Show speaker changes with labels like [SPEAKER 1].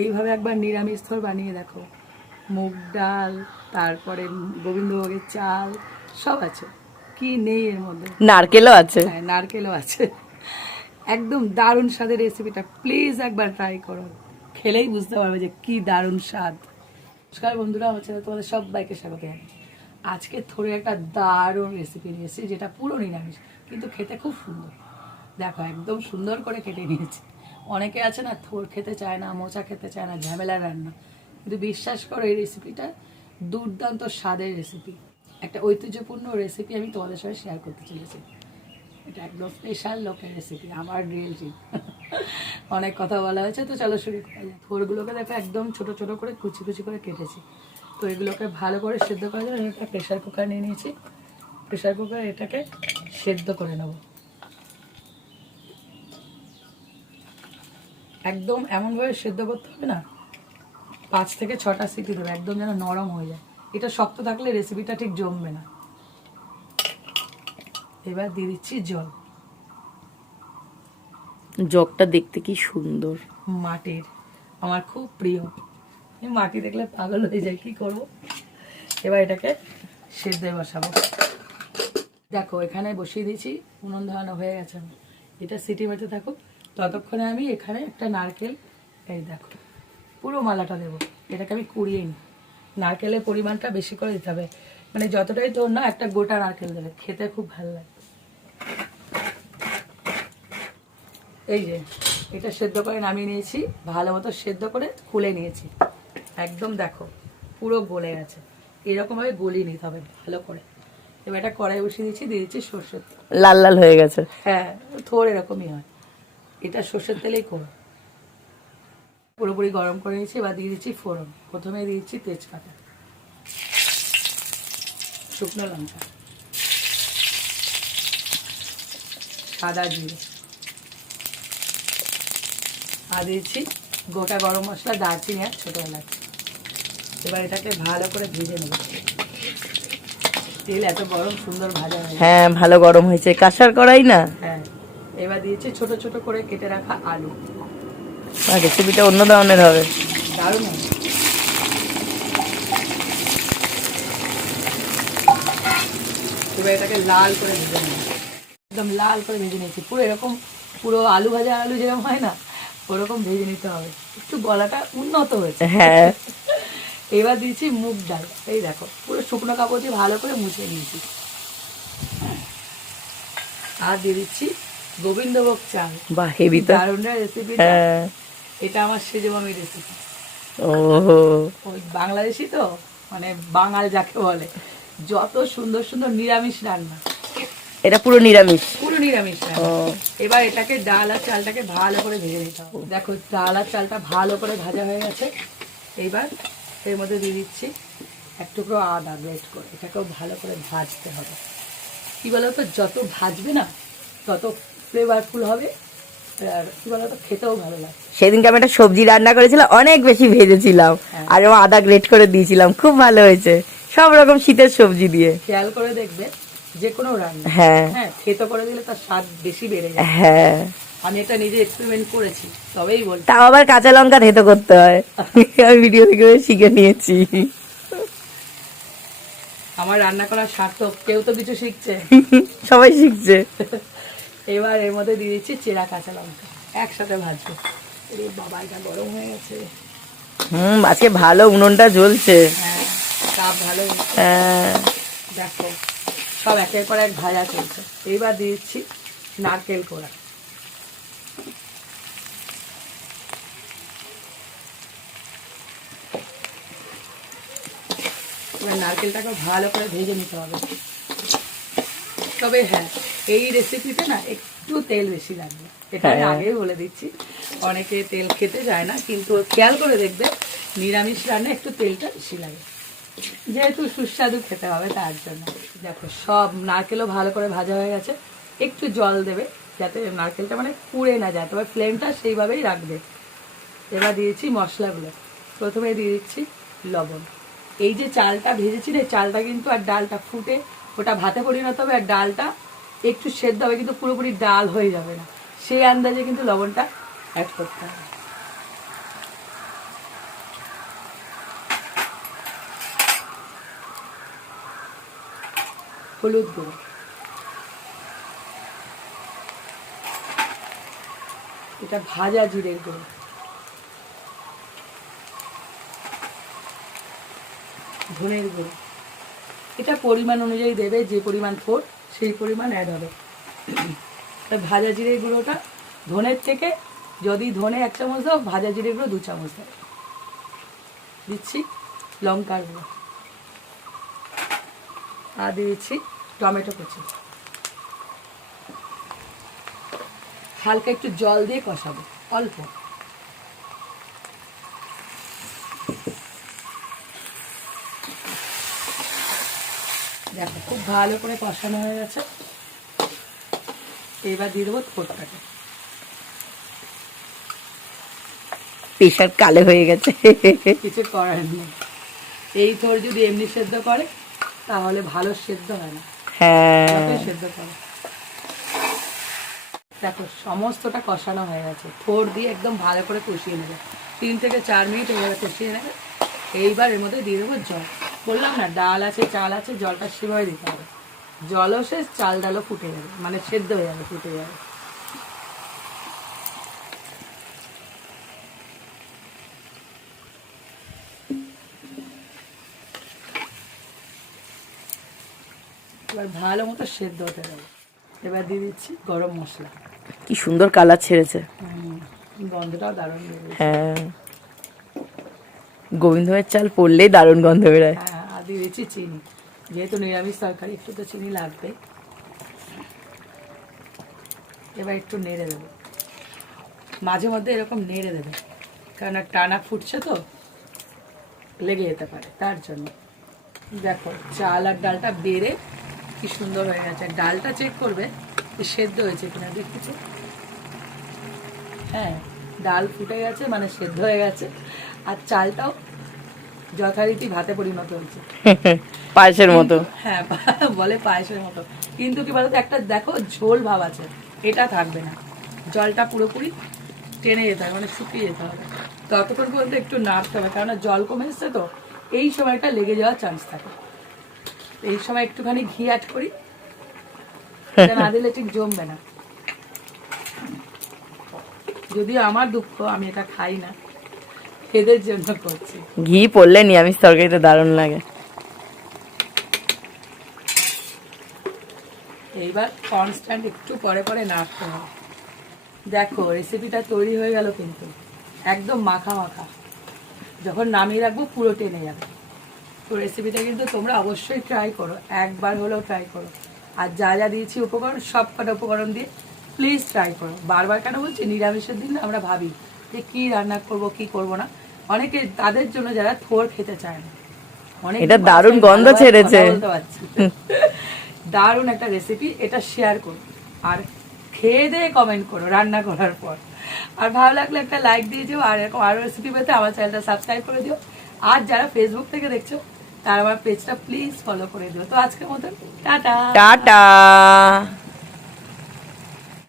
[SPEAKER 1] এইভাবে একবার নিরামিষ বানিয়ে দেখো। মুগ ডাল তারপরে গোবিন্দভোগের চাল সব আছে। কি নেই এর মধ্যে।
[SPEAKER 2] নারকেলও আছে।
[SPEAKER 1] হ্যাঁ নারকেলও আছে। একদম দারুণ স্বাদের রেসিপিটা প্লিজ একবার ট্রাই করো। খেলেই বুঝতে পারবে যে কি দারুণ স্বাদ। নমস্কার বন্ধুরা আমার চ্যানেলে তোমাদের সবাইকে স্বাগত। জানাই আজকে থোড়ে একটা দারুণ রেসিপি নিয়ে এসেছি যেটা পুরো নিরামিষ কিন্তু খেতে খুব সুন্দর। দেখো একদম সুন্দর করে কেটে নিয়েছি। অনেকে আছে না, থোর খেতে চায় না, মোচা খেতে চায় না, ঝামেলা রান্না কিন্তু বিশ্বাস করো, এই রেসিপিটা দুর্দান্ত স্বাদের রেসিপি একটা ঐতিহ্যপূর্ণ রেসিপি আমি তোমাদের সাথে শেয়ার করতে চলেছি। এটা একদম স্পেশাল লোকের রেসিপি আমার রিয়েলটি অনেক কথা বলা হয়েছে, তো চলো শুরু করা যাক। থোরগুলোকে দেখো, একদম ছোট ছোট করে, কুচি কুচি করে কেটেছি। তো এগুলোকে ভালো করে সেদ্ধ করার জন্য একটা প্রেশার কুকার নিয়ে নিয়েছি। প্রেশার কুকার এটাকে সেদ্ধ করে নেব। একদম এমনভাবে সেদ্ধ করতে হবে না। পাঁচ থেকে ছটা সিটি দেবে একদম যেন নরম হয়ে যায়। এটা শক্ত থাকলে রেসিপিটা ঠিক জমবে না। এবার দিয়ে দিচ্ছি জল।
[SPEAKER 2] জগটা দেখতে কি সুন্দর।
[SPEAKER 1] মাটির। আমার খুব প্রিয়। আমি মাটি দেখলে পাগল হয়ে যায় কি করব? এবার এটাকে সেদ্ধে বসাবো। দেখো এখানে বসিয়ে দিয়েছি উনুন ধরানো হয়ে গেছে। এটা সিটি মেতে থাকুক। ততক্ষণে আমি এখানে একটা নারকেল এই দেখো পুরো মালাটা দেবো। এটাকে আমি কুড়িয়ে নিই। নারকেলের পরিমাণটা বেশি করে দিতে হবে। মানে যতটাই তোর না একটা গোটা নারকেল দেবে। খেতে খুব ভালো লাগে। এই যে এটা সেদ্ধ করে নামিয়ে নিয়েছি। ভালো মতো সেদ্ধ করে খুলে নিয়েছি। একদম দেখো পুরো গলে গেছে। এরকমভাবে গলিয়ে নিতে হবে ভালো করে। এবার এটা কড়াই বসিয়ে দিচ্ছি দিয়ে দিচ্ছি সর্ষের
[SPEAKER 2] লাল লাল হয়ে গেছে।
[SPEAKER 1] হ্যাঁ থোর এরকমই হয়। এটা সর্ষের তেলেই করো পুরোপুরি গরম করে নিয়েছি এবার দিয়ে দিচ্ছি ফোড়ন। প্রথমে দিয়ে দিচ্ছি তেজপাতা শুকনো লঙ্কা সাদা জিরে। আর দিয়েছি গোটা গরম মশলা দারচিনি আর ছোটো এলাচ। এবার এটাকে ভালো করে ভেজে নেব। তেল এত গরম সুন্দর ভাজা হয়ে
[SPEAKER 2] হ্যাঁ ভালো গরম হয়েছে। কাঁসার কড়াই না?
[SPEAKER 1] হ্যাঁ। এবার দিয়েছি ছোট ছোট করে কেটে রাখা আলু।
[SPEAKER 2] রেসিপিটা অন্য ধরনের হবে।
[SPEAKER 1] দারুণ এবার এটাকে লাল করে ভেজে নেব। একদম লাল করে ভেজে নিয়েছি। পুরো এরকম পুরো আলু ভাজা আলু যেরকম হয় না ওরকম ভেজে নিতে হবে। একটু গলাটা উন্নত হয়েছে।
[SPEAKER 2] হ্যাঁ।
[SPEAKER 1] এবার দিয়েছি মুগ ডাল। এই দেখো পুরো শুকনো কাপড় দিয়ে ভালো করে মুছে নিয়েছি। আর দিয়ে দিচ্ছি গোবিন্দভোগ চাল।
[SPEAKER 2] বাহ হেভি তো।
[SPEAKER 1] দারুণ রেসিপিটা
[SPEAKER 2] হ্যাঁ।
[SPEAKER 1] এটা আমার সেজমামি রেসিপি
[SPEAKER 2] ও
[SPEAKER 1] ওই বাংলাদেশি তো? মানে বাঙাল যাকে বলে। যত সুন্দর সুন্দর নিরামিষ রান্না।
[SPEAKER 2] এটা পুরো নিরামিষ?
[SPEAKER 1] পুরো নিরামিষ এবার এটাকে ডাল আর চালটাকে ভালো করে ভেজে নিতে হবে। দেখো ডাল আর চালটা ভালো করে ভাজা হয়ে গেছে। এইবার এর মধ্যে দিয়ে দিচ্ছি এক টুকরো আদা গ্রেট করে। এটাকেও ভালো করে ভাজতে হবে। কি বলতো? যত ভাজবে না তত ফ্লেভারফুল হবে। আর কি বলতো খেতেও ভালো লাগবে
[SPEAKER 2] সেদিনকে আমি একটা সবজি রান্না করেছিলাম অনেক বেশি ভেজেছিলাম।
[SPEAKER 1] হ্যাঁ।
[SPEAKER 2] আর আমার আদা গ্রেট করে দিয়েছিলাম খুব ভালো হয়েছে। সব রকম শীতের সবজি দিয়ে।
[SPEAKER 1] খেয়াল করে দেখবে যে কোনো রান্না।
[SPEAKER 2] হ্যাঁ।
[SPEAKER 1] হ্যাঁ খেতে করে দিলে তার স্বাদ বেশি বেড়ে যায়।
[SPEAKER 2] হ্যাঁ।
[SPEAKER 1] আমি এটা নিজে এক্সপেরিমেন্ট করেছি তবেই বলছি।
[SPEAKER 2] তাও আবার কাঁচা লঙ্কা থেতো করতে হয়। আমি ভিডিও থেকে শিখে নিয়েছি।
[SPEAKER 1] আমার রান্না করার সার্থক কেউ তো কিছু শিখছে।
[SPEAKER 2] সবাই শিখছে।
[SPEAKER 1] এবার এর মধ্যে দিয়ে দিচ্ছি চেরা কাঁচা লঙ্কা। একসাথে ভাজবো। এরে বাবা এটা গরম হয়ে গেছে।
[SPEAKER 2] হুম আজকে ভালো উনুনটা জ্বলছে।
[SPEAKER 1] হ্যাঁ চাপ ভালো।
[SPEAKER 2] হ্যাঁ,
[SPEAKER 1] দেখো সব একের পর এক ভাজা চলছে। এইবার দিচ্ছি নারকেল কোড়া। এবার নারকেলটাকে ভালো করে ভেজে নিতে হবে। তবে হ্যাঁ এই রেসিপিতে না একটু তেল বেশি লাগবে। এটা আমি
[SPEAKER 2] হ্যাঁ।
[SPEAKER 1] আগেই বলে দিচ্ছি। অনেকে তেল খেতে যায় না কিন্তু খেয়াল করে দেখবে নিরামিষ রান্না একটু তেলটা বেশি লাগে। যেহেতু সুস্বাদু খেতে হবে তার জন্য। দেখো সব নারকেলও ভালো করে ভাজা হয়ে গেছে। একটু জল দেবে যাতে নারকেলটা মানে পুড়ে না যায় তবে ফ্লেমটা সেইভাবেই রাখবে। এবার দিয়েছি মশলাগুলো। প্রথমে দিয়ে দিচ্ছি লবণ। এই যে চালটা ভেজেছি না চালটা কিন্তু আর ডালটা ফুটে ওটা ভাতে পরিণত হবে আর ডালটা একটু সেদ্ধ হবে, কিন্তু পুরোপুরি ডাল হয়ে যাবে না। সেই আন্দাজে কিন্তু লবণটা অ্যাড করতে হবে। হলুদ গুঁড়ো। এটা ভাজা জিরের গুঁড়ো। ধনের গুঁড়ো। এটা পরিমাণ অনুযায়ী দেবে, যে পরিমাণ ফোর সেই পরিমাণ অ্যাড হবে। তা ভাজা জিরে গুঁড়োটা ধনের থেকে, যদি ধনে এক চামচ দাও, ভাজা জিরে গুঁড়ো দু চামচ দাও। দিচ্ছি লঙ্কার গুঁড়ো। আর দিয়েছি টমেটো কুচি। হালকা একটু জল দিয়ে কষাবো, অল্প। দেখো খুব ভালো করে কষানো হয়ে গেছে। এবার দিয়ে দেবো থোটটাকে
[SPEAKER 2] প্রেশার কালো হয়ে গেছে।
[SPEAKER 1] কিছু করার নেই। এই থোর যদি এমনি সেদ্ধ করে তাহলে ভালো সেদ্ধ হয় না।
[SPEAKER 2] হ্যাঁ।
[SPEAKER 1] সেদ্ধ করে। দেখো সমস্তটা কষানো হয়ে গেছে। থোর দিয়ে একদম ভালো করে কষিয়ে নেবে। তিন থেকে চার মিনিট এইভাবে কষিয়ে নেবে। এইবার এর মধ্যে দিয়ে দেবো জল। বললাম না ডাল আছে চাল আছে জলটা সেভাবে দিতে হবে। জলও শেষ চাল ডালও ফুটে যাবে মানে সেদ্ধ হয়ে যাবে ফুটে যাবে। এবার ভালো মতো সেদ্ধ হতে দেবো এবার দিয়ে দিচ্ছি গরম মশলা।
[SPEAKER 2] কি সুন্দর কালার ছেড়েছে।
[SPEAKER 1] গন্ধটাও দারুণ
[SPEAKER 2] হ্যাঁ। গোবিন্দভয়ের চাল পড়লেই দারুণ গন্ধ বেরোয়।
[SPEAKER 1] আর দিয়ে দিচ্ছি চিনি। যেহেতু নিরামিষ তরকারি, একটু তো চিনি লাগবে। এবার একটু নেড়ে দেবো। মাঝে মধ্যে এরকম নেড়ে দেবে। কারণ টানা ফুটছে তো, লেগে যেতে পারে, তার জন্য। দেখো, চাল আর ডালটা বেড়ে কি সুন্দর হয়ে গেছে। ডালটা চেক করবে সেদ্ধ হয়েছে কিনা, দেখেছ? হ্যাঁ ডাল ফুটে গেছে মানে সেদ্ধ হয়ে গেছে। আর চালটাও যথারীতি ভাতে পরিণত হয়েছে
[SPEAKER 2] পায়েসের মতো।
[SPEAKER 1] হ্যাঁ বলে পায়েসের মতো। কিন্তু কি বলতো একটা দেখো ঝোল ভাব আছে এটা থাকবে না। জলটা পুরোপুরি টেনে যেতে হবে মানে শুকিয়ে যেতে হবে। ততক্ষণ পর্যন্ত একটু নাড়তে হবে কারণ জল কমে এসছে তো এই সময়টা লেগে যাওয়ার চান্স থাকে। এই সময় একটুখানি ঘি অ্যাড করি। না দিলে ঠিক জমবে না। যদিও আমার দুঃখ আমি এটা খাই না। এদের জন্য করছি।
[SPEAKER 2] ঘি পড়লে নিরামিষ তরকারিতে দারুণ লাগে।
[SPEAKER 1] এইবার কনস্ট্যান্ট একটু পরে পরে নাড়তে হবে। দেখো রেসিপিটা তৈরি হয়ে গেল কিন্তু। একদম মাখা মাখা। যখন নামিয়ে রাখব পুরো টেনে যাবে। তো রেসিপিটা কিন্তু তোমরা অবশ্যই ট্রাই করো। একবার হলেও ট্রাই করো। আর যা যা দিয়েছি উপকরণ সব কটা উপকরণ দিয়ে প্লিজ ট্রাই করো। বারবার কেন বলছি? নিরামিষের দিন আমরা ভাবি যে কি রান্না করব কি করব না। অনেকে তাদের জন্য যারা থোর খেতে চায় না। অনেকে
[SPEAKER 2] এটা দারুণ গন্ধ ছেড়েছে।
[SPEAKER 1] দারুণ একটা রেসিপি এটা শেয়ার করো আর খেয়ে দিয়ে কমেন্ট করো রান্না করার পর। আর ভালো লাগলে একটা লাইক দিয়ে দিও আর এরকম আরও রেসিপি পেতে আমার চ্যানেলটা সাবস্ক্রাইব করে দিও। আর যারা ফেসবুক থেকে দেখছ তারা আমার পেজটা প্লিজ ফলো করে দিও। তো আজকের মতন টাটা।
[SPEAKER 2] টাটা।